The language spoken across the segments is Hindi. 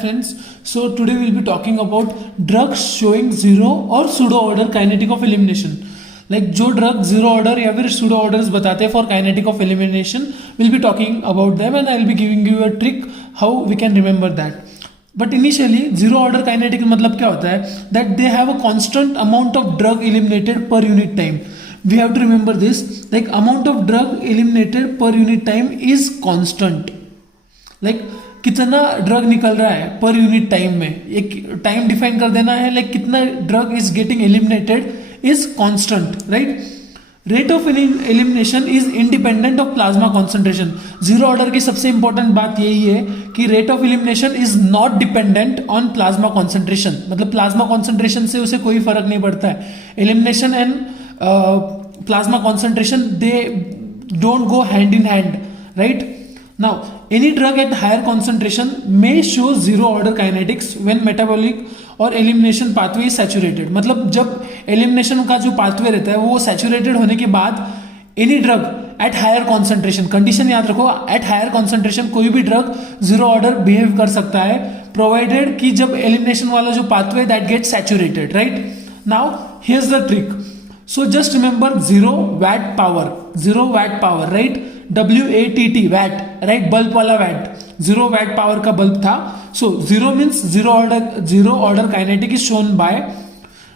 Friends, so today we'll be talking about drugs showing zero or pseudo order kinetic of elimination. Like जो ड्रग जीरो ऑर्डर या फिर सूडो ऑर्डर्स बताते हैं for kinetic of elimination, will be talking about them and I will be giving you a trick how we can remember that. But initially zero order kinetic मतलब क्या होता है? That they have a constant amount of drug eliminated per unit time. We have to remember this, like amount of drug eliminated per unit time is constant. Like कितना ड्रग निकल रहा है पर यूनिट टाइम में, एक टाइम डिफाइन कर देना है. लाइक कितना drug is getting eliminated is constant, right. Rate of elimination is independent of plasma concentration. Zero order की सबसे इंपॉर्टेंट बात यही है कि rate of elimination is not dependent on plasma concentration. मतलब प्लाज्मा कॉन्सेंट्रेशन से उसे कोई फर्क नहीं पड़ता है. Elimination and plasma concentration they don't go hand in hand, right. Now, any drug at higher concentration may show zero order kinetics when metabolic और elimination pathway is saturated. मतलब जब elimination का जो pathway रहता है वो saturated होने के बाद any drug at higher concentration, condition याद रखो, at higher concentration कोई भी drug zero order behave कर सकता है provided कि जब elimination वाला जो pathway that gets saturated, right. Now, here's the trick. So just remember zero watt power, right. WATT, watt, right. Bulb वाला watt, zero watt power का बल्ब था. So zero means zero order kinetic is shown by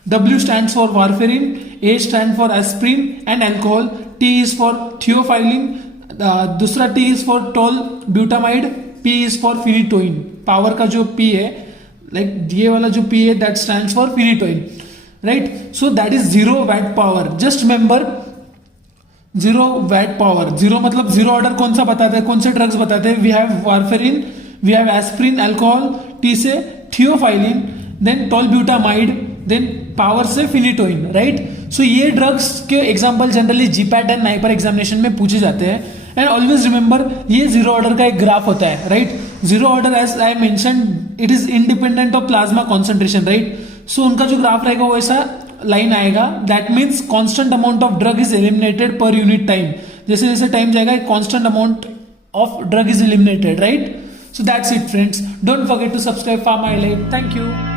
W stands for warfarin, A stands for aspirin and alcohol, T is for theophylline, दूसरा T is for tolbutamide, P is for phenytoin. Power का जो P है, like ये वाला जो P है that stands for phenytoin, right. So that is zero watt power. Just remember zero watt power. Zero मतलब जीरो ऑर्डर कौन सा बताते हैं, कौन से ड्रग्स बताते हैं? We have warfarin, we have aspirin, alcohol, T से theophylline, then tolbutamide, then power से फिनिटोइन, राइट. सो ये ड्रग्स के example generally GPAT and NIPER examination में पूछे जाते हैं. एंड ऑलवेज रिमेंबर ये जीरो ऑर्डर का एक ग्राफ होता है, right. Zero order as I mention it is independent of plasma concentration, right. So उनका जो ग्राफ रहेगा वो ऐसा लाइन आएगा. That means constant amount of drug is eliminated per unit time. जैसे जैसे टाइम जाएगा एक constant amount of drug is eliminated, right. So that's it friends. Don't forget to subscribe pharma highlight. Thank you.